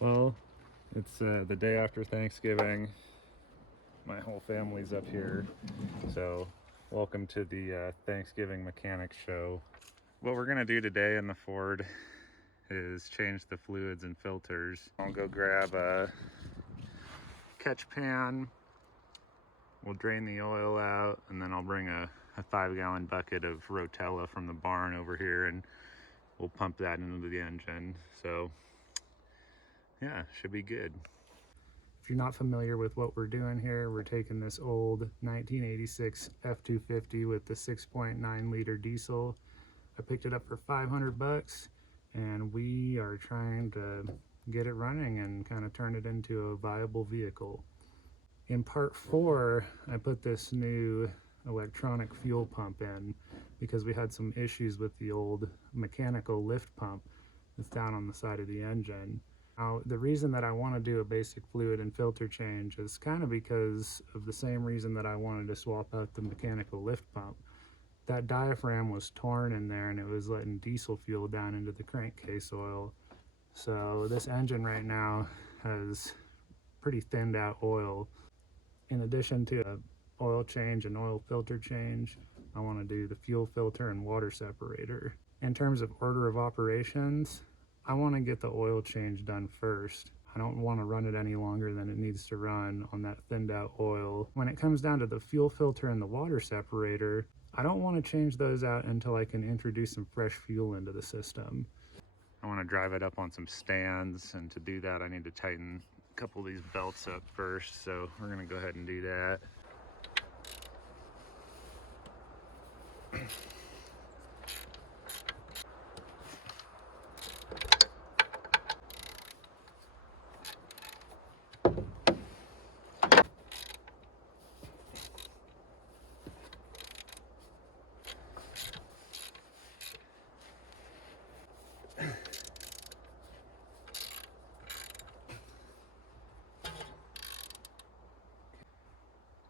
Well, it's the day after Thanksgiving. My whole family's up here, so welcome to the Thanksgiving Mechanics Show. What we're gonna do today in the Ford is change the fluids and filters. I'll go grab a catch pan, we'll drain the oil out, and then I'll bring a 5-gallon bucket of Rotella from the barn over here and we'll pump that into the engine. So yeah, should be good. If you're not familiar with what we're doing here, we're taking this old 1986 F250 with the 6.9 liter diesel. I picked it up for 500 bucks and we are trying to get it running and kind of turn it into a viable vehicle. In part 4, I put this new electronic fuel pump in because we had some issues with the old mechanical lift pump that's down on the side of the engine. Now, the reason that I want to do a basic fluid and filter change is kind of because of the same reason that I wanted to swap out the mechanical lift pump. That diaphragm was torn in there and it was letting diesel fuel down into the crankcase oil. So this engine right now has pretty thinned out oil. In addition to an oil change and oil filter change, I want to do the fuel filter and water separator. In terms of order of operations, I want to get the oil change done first. I don't want to run it any longer than it needs to run on that thinned out oil. When it comes down to the fuel filter and the water separator, I don't want to change those out until I can introduce some fresh fuel into the system. I want to drive it up on some stands, and to do that I need to tighten a couple of these belts up first, so we're going to go ahead and do that.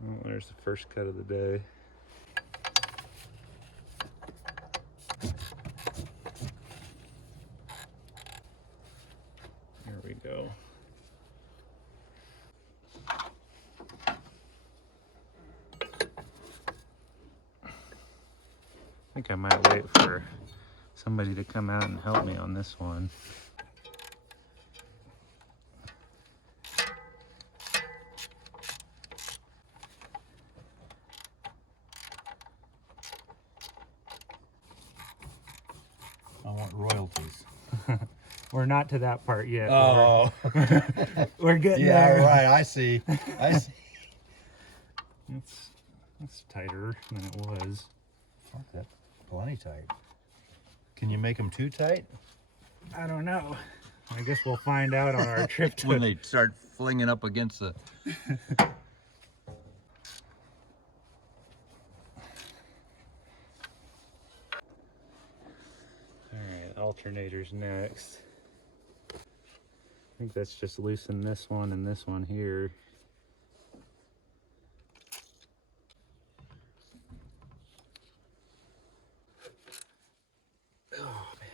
Well, there's the first cut of the day. There we go. I think I might wait for somebody to come out and help me on this one. I want royalties. We're not to that part yet. Oh, We're getting yeah, there. right. I see. I see. It's tighter than it was. Fuck, that's plenty tight. Can you make them too tight? I don't know. I guess we'll find out on our trip to... When they start flinging up against the... Alright, alternator's next. I think that's just loosen this one and this one here. Oh, man.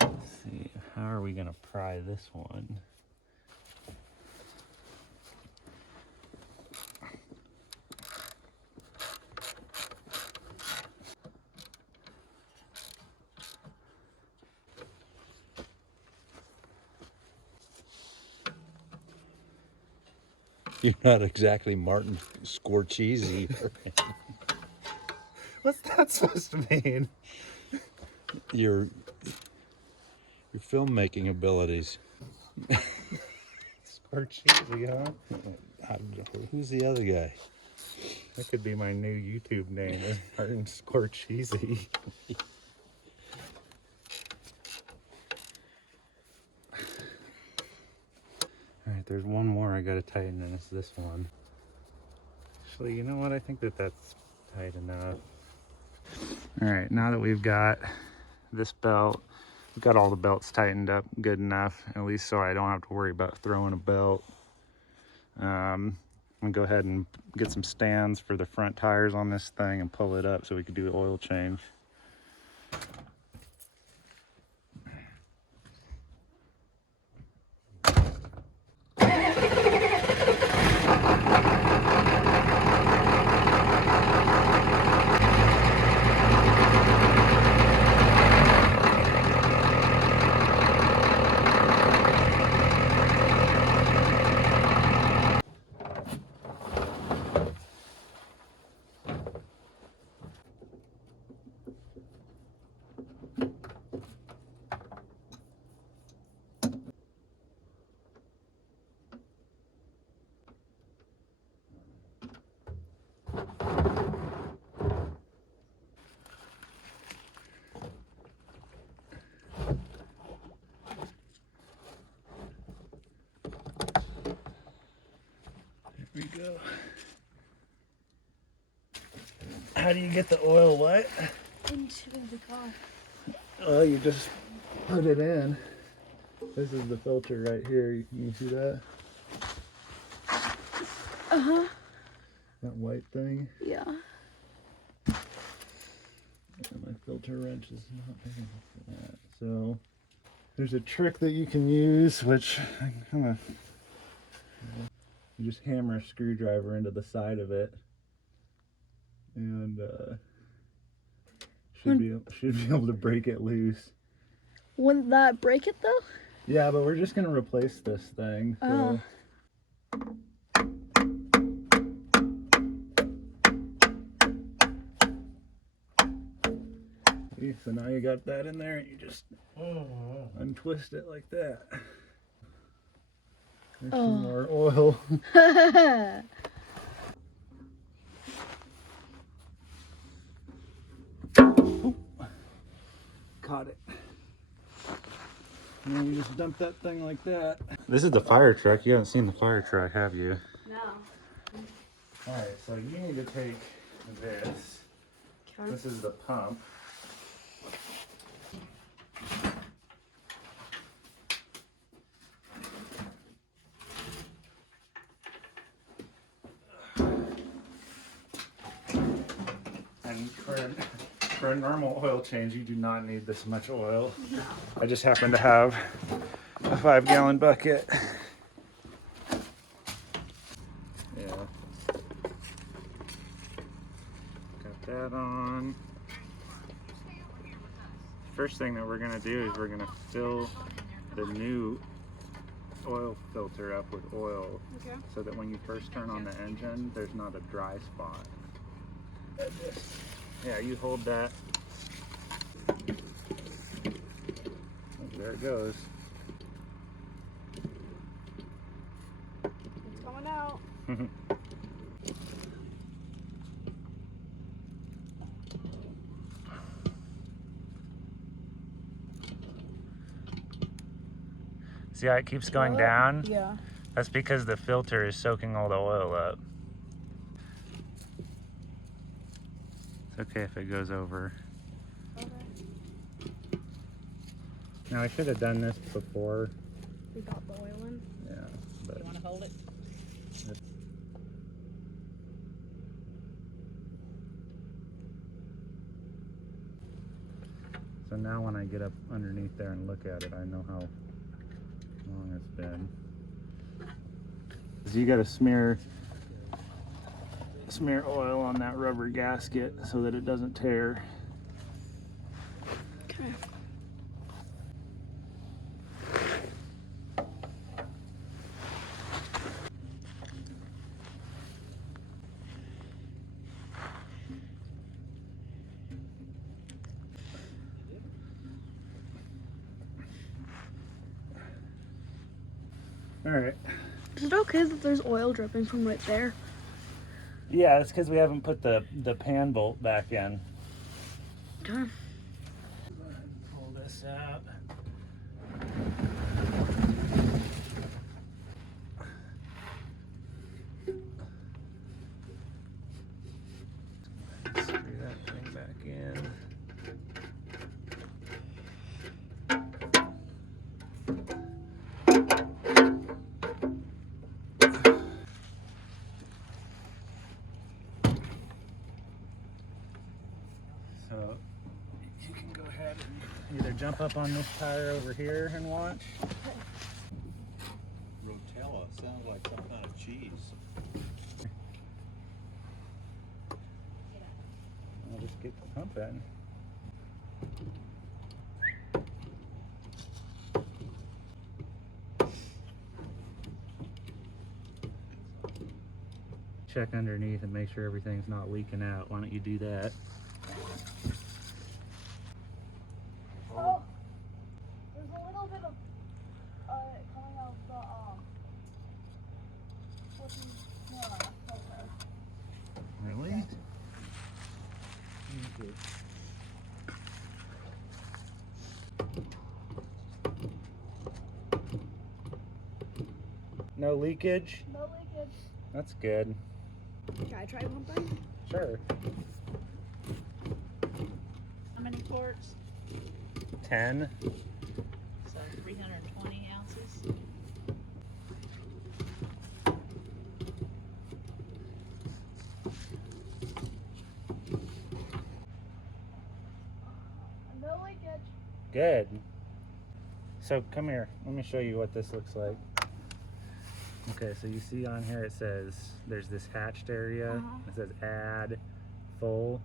Let's see, how are we gonna pry this one? You're not exactly Martin Scorsese. What's that supposed to mean? Your filmmaking abilities. Scorsese, huh? I don't know. Who's the other guy? That could be my new YouTube name, is Martin Scorsese. Alright, there's one more I gotta tighten, and it's this one. Actually, you know what? I think that's tight enough. Alright, now that we've got this belt, we've got all the belts tightened up good enough, at least so I don't have to worry about throwing a belt. I'm gonna go ahead and get some stands for the front tires on this thing and pull it up so we could do the oil change. There we go. How do you get the oil wet? Into the car. Oh, you just put it in. This is the filter right here. Can you see that? Uh-huh. That white thing? Yeah. And my filter wrench is not big enough for that. So there's a trick that you can use, which you just hammer a screwdriver into the side of it, and should be able to break it loose. Wouldn't that break it though? Yeah, but we're just gonna replace this thing. So. See, so now you got that in there, and you just untwist it like that. There's some more oil. Caught it. And then you just dump that thing like that. This is the fire truck. You haven't seen the fire truck, have you? No. Alright, so you need to take this. Okay. This is the pump. And for a normal oil change, you do not need this much oil. No. I just happen to have a 5-gallon bucket. Yeah. Got that on. First thing that we're gonna do is we're gonna fill the new oil filter up with oil, Okay. so that when you first turn on the engine, there's not a dry spot. Yeah, you hold that. Oh, there it goes. It's coming out. See how it keeps going down? Yeah. That's because the filter is soaking all the oil up. It's okay if it goes over. Okay. Now I should have done this before. We got the oil in. Yeah, but You want to hold it? so now when I get up underneath there and look at it, I know how long it's been. 'Cause you got to smear oil on that rubber gasket so that it doesn't tear. Okay. All right. Is it okay that there's oil dripping from right there? Yeah, it's because we haven't put the pan bolt back in. Okay. Pull this out. Screw that thing back in. either jump up on this tire over here and watch. Rotella sounds like some kind of cheese. I'll just get the pump in. Check underneath and make sure everything's not leaking out. Why don't you do that? Oh, there's a little bit of coming out the Really? No leakage? no leakage. That's good. Can I try pumping? Sure. How many quarts? 10. So 320 ounces. No leakage. Good. So come here. Let me show you what this looks like. Okay, so you see on here it says there's this hatched area. It says add full.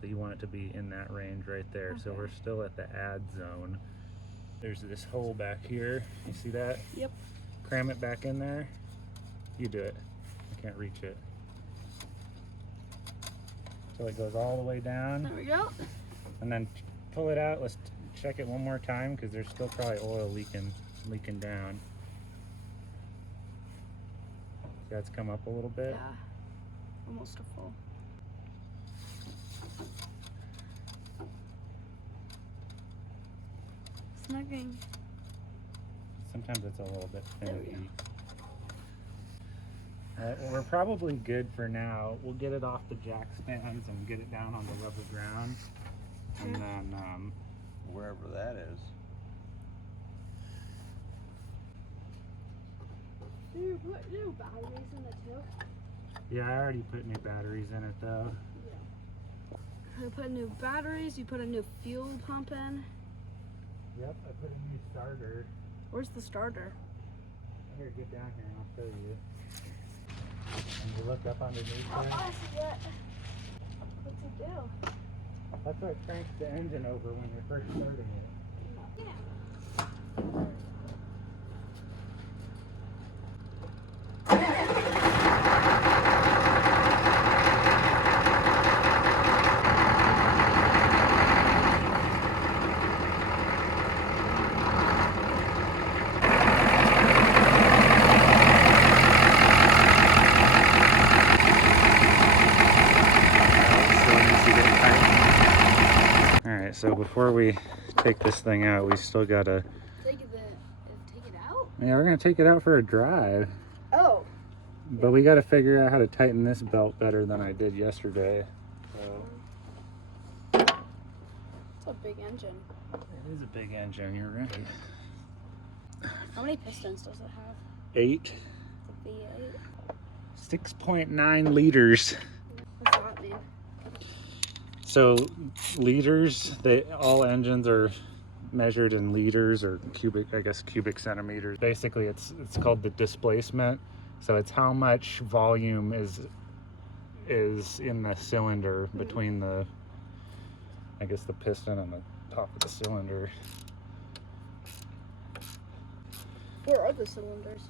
So you want it to be in that range right there. So we're still at the add zone. There's this hole back here. You see that? Yep. Cram it back in there. You do it. I can't reach it. So it goes all the way down. There we go. And then pull it out. Let's check it one more time because there's still probably oil leaking down. See, that's come up a little bit. Yeah. Almost a full. Snugging. Sometimes it's a little bit There we finicky. Well, we're probably good for now. We'll get it off the jack stands and get it down on the level ground. And then, Wherever that is. Do you put new batteries in it too? yeah, I already put new batteries in it though. You put new batteries, you put a new fuel pump in. Yep, I put a new starter. Where's the starter? Here, get down here and I'll show you. And you look up underneath Oh, there. I see it. What's it do? That's what cranks the engine over when you're first starting it. Yeah. Alright, so before we take this thing out, we still gotta... Take it out? Yeah, we're gonna take it out for a drive. Oh. But we gotta figure out how to tighten this belt better than I did yesterday. So, It's a big engine. it is a big engine, you're right. How many pistons does it have? 8. It's a V8. 6.9 liters. What's that mean? So liters, all engines are measured in liters or cubic centimeters. Basically it's called the displacement. So it's how much volume is in the cylinder between the piston and the top of the cylinder. Where are the cylinders?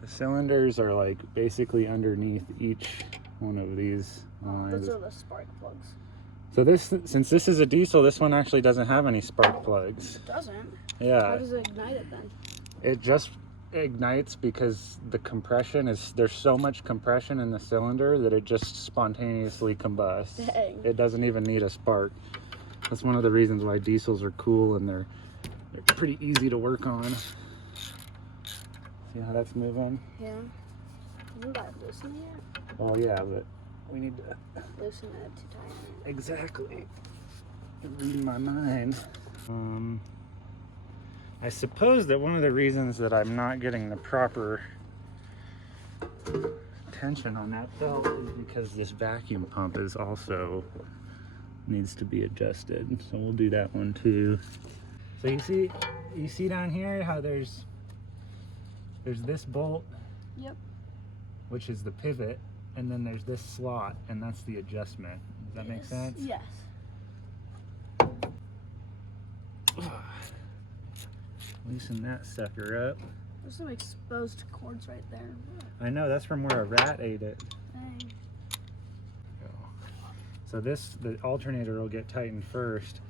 The cylinders are like basically underneath each one of these lines. Those are the spark plugs. So since this is a diesel, this one actually doesn't have any spark plugs. It doesn't? Yeah. How does it ignite it then? It just ignites because the compression there's so much compression in the cylinder that it just spontaneously combusts. Dang. It doesn't even need a spark. That's one of the reasons why diesels are cool and they're pretty easy to work on. See how that's moving? Yeah. Isn't that loosen yet? Well, yeah, but we need to... Loosen it to tighten it. Exactly. Reading my mind. I suppose that one of the reasons that I'm not getting the proper tension on that belt is because this vacuum pump is also needs to be adjusted, so we'll do that one too. So you see down here how there's this bolt, Yep. which is the pivot, and then there's this slot, and that's the adjustment. Does that make sense? Yes. Loosen that sucker up. There's some exposed cords right there. I know, that's from where a rat ate it. Dang. So the alternator will get tightened first,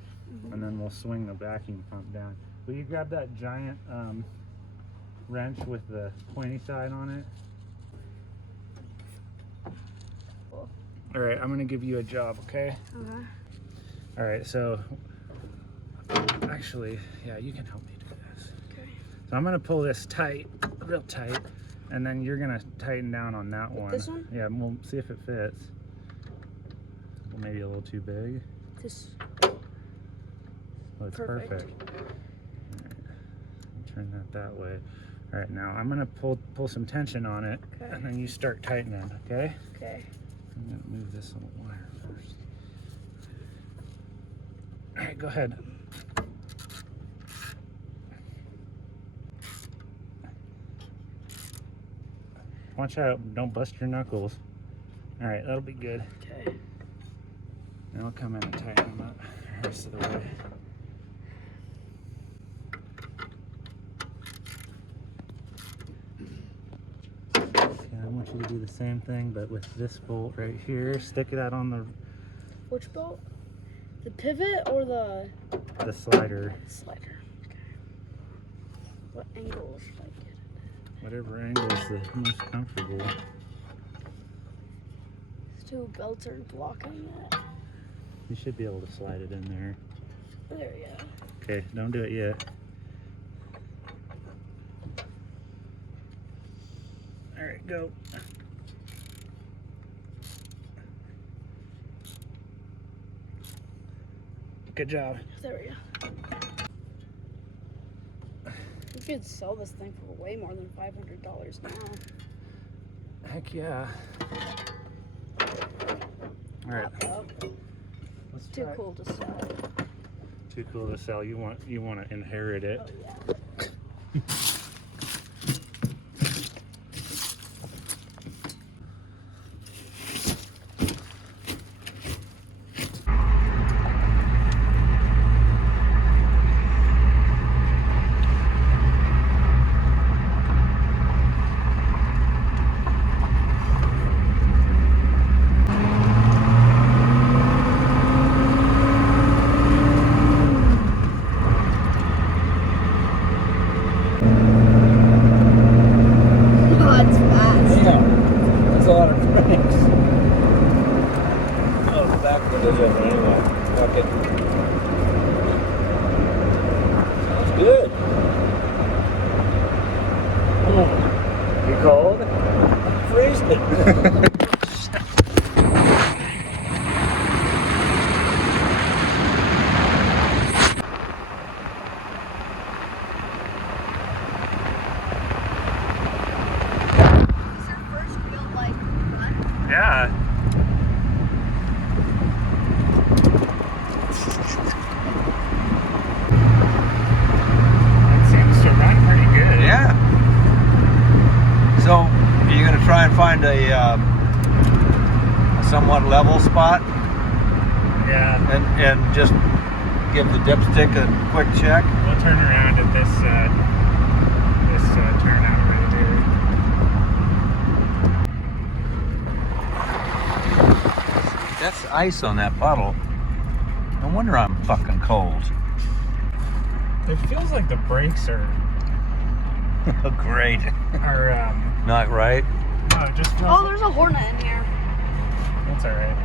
and then we'll swing the vacuum pump down. Will you grab that giant wrench with the pointy side on it? Cool. All right, I'm gonna give you a job, okay? Okay. All right, so actually, yeah, you can help me do this. Okay. So I'm gonna pull this tight, real tight, and then you're gonna tighten down on that one. This one? Yeah, we'll see if it fits. Well, maybe a little too big. This. Oh, it's Perfect. perfect. All right. Turn that way. All right, now I'm gonna pull some tension on it, Okay. and then you start tightening, okay? Okay. I'm gonna move this little wire first. All right, go ahead. Watch out, don't bust your knuckles. All right, that'll be good. Okay. Now I'll come in and tighten them up the rest of the way. Yeah, I want you to do the same thing, but with this bolt right here. Stick that on Which bolt? The pivot or the the slider. slider? Okay. What angle should I get it? Whatever angle is the most comfortable. These two belts are blocking it. You should be able to slide it in there. There we go. Okay, don't do it yet. All right, go. Good job. There we go. You could sell this thing for way more than $500 now. Heck yeah. All right. Let's Too try- cool to sell. Too cool to sell. You want to inherit it. Oh yeah. Oh, it's fast. Yeah, that's a lot of drinks. Oh, the back of the anyway. Okay. Sounds good. You cold? I'm freezing. Is your first real like run? Yeah. It seems to run pretty good. Yeah. So, are you going to try and find a somewhat level spot Yeah. and just give the dipstick a quick check? We'll turn around at this turnout right here. That's ice on that puddle. No wonder I'm fucking cold. It feels like the brakes are Great. not Not right. no, it just feels Oh, there's a Hornet in here. that's all right.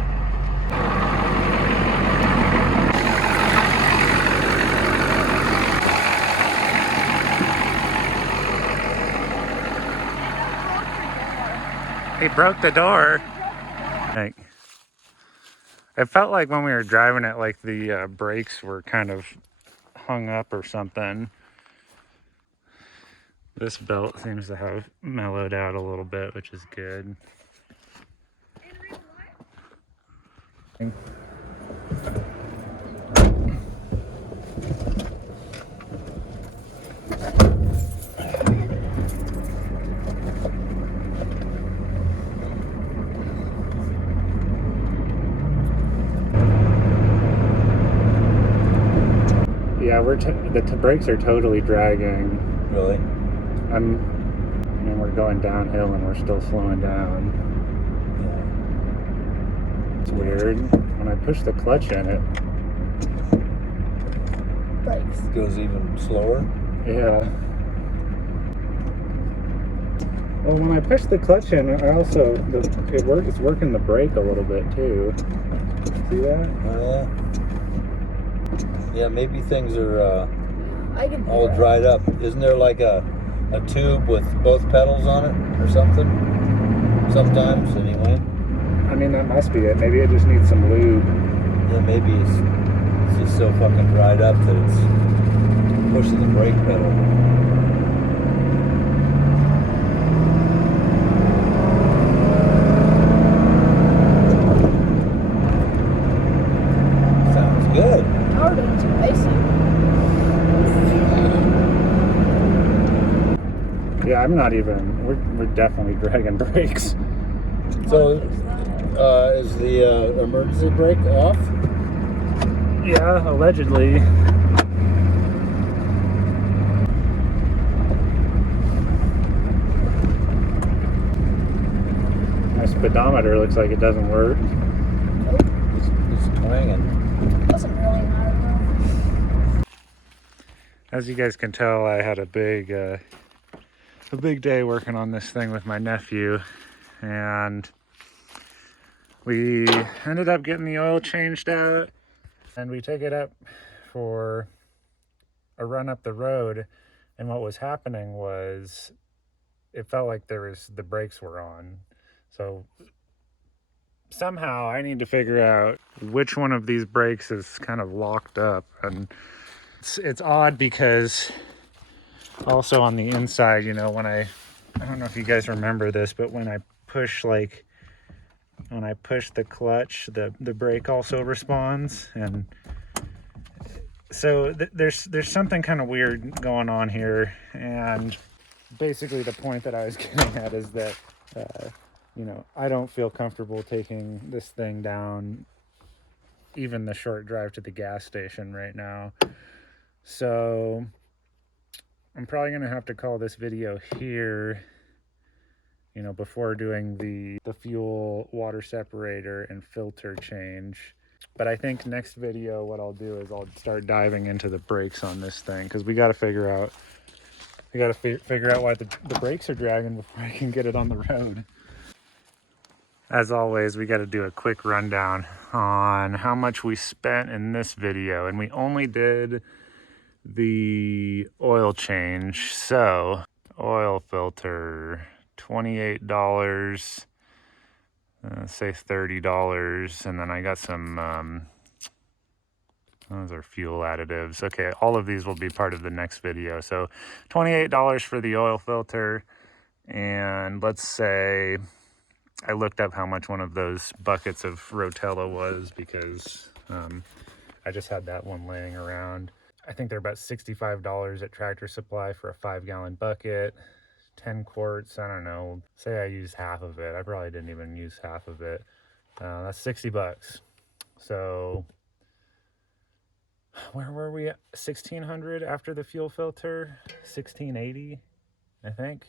He broke the door. Like, it felt like when we were driving it, like the brakes were kind of hung up or something. This belt seems to have mellowed out a little bit, which is good. In real life? Yeah, the brakes are totally dragging. Really? I mean, we're going downhill and we're still slowing down. Yeah. It's weird. When I push the clutch in it, Brakes. Goes even slower. yeah. Well, when I push the clutch in, I also it's working the brake a little bit too. See that? Yeah, maybe things are I can do all that. dried up. Isn't there like a tube with both pedals on it or something? Sometimes, anyway. I mean, that must be it. Maybe it just needs some lube. Yeah, maybe it's just so fucking dried up that it's pushing the brake pedal. Sounds good. Power doesn't too basic. Yeah, I'm not even. We're definitely dragging brakes. So, is the emergency brake off? Yeah, allegedly. My speedometer looks like it doesn't work. It's twanging. Doesn't really matter though. As you guys can tell, I had a big day working on this thing with my nephew, and we ended up getting the oil changed out, and we took it up for a run up the road, and what was happening was it felt like the brakes were on. So somehow I need to figure out which one of these brakes is kind of locked up, and it's odd because also on the inside, you know, when I don't know if you guys remember this, but when I push the clutch, the brake also responds, and so there's something kind of weird going on here. And basically the point that I was getting at is that you know, I don't feel comfortable taking this thing down even the short drive to the gas station right now. So I'm probably gonna have to call this video here, you know, before doing the fuel water separator and filter change. But I think next video what I'll do is I'll start diving into the brakes on this thing, because we got to figure out why the brakes are dragging before I can get it on the road. As always, we got to do a quick rundown on how much we spent in this video, and we only did the oil change. So oil filter, $28, say $30, and then I got some those are fuel additives. Okay, all of these will be part of the next video. So $28 for the oil filter, and let's say I looked up how much one of those buckets of Rotella was, because I just had that one laying around. I think they're about $65 at Tractor Supply for a 5-gallon bucket, 10 quarts. I don't know, say I used half of it. I probably didn't even use half of it. That's 60 bucks. So where were we at? 1600 after the fuel filter, 1680, I think.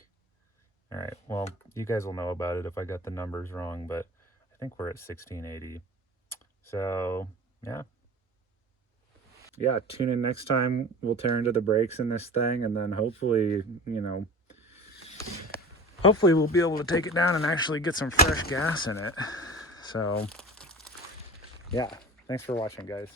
All right, well, you guys will know about it if I got the numbers wrong, but I think we're at 1680. So yeah, tune in next time. We'll tear into the brakes in this thing, and then hopefully, you know, hopefully we'll be able to take it down and actually get some fresh gas in it. So yeah, thanks for watching, guys.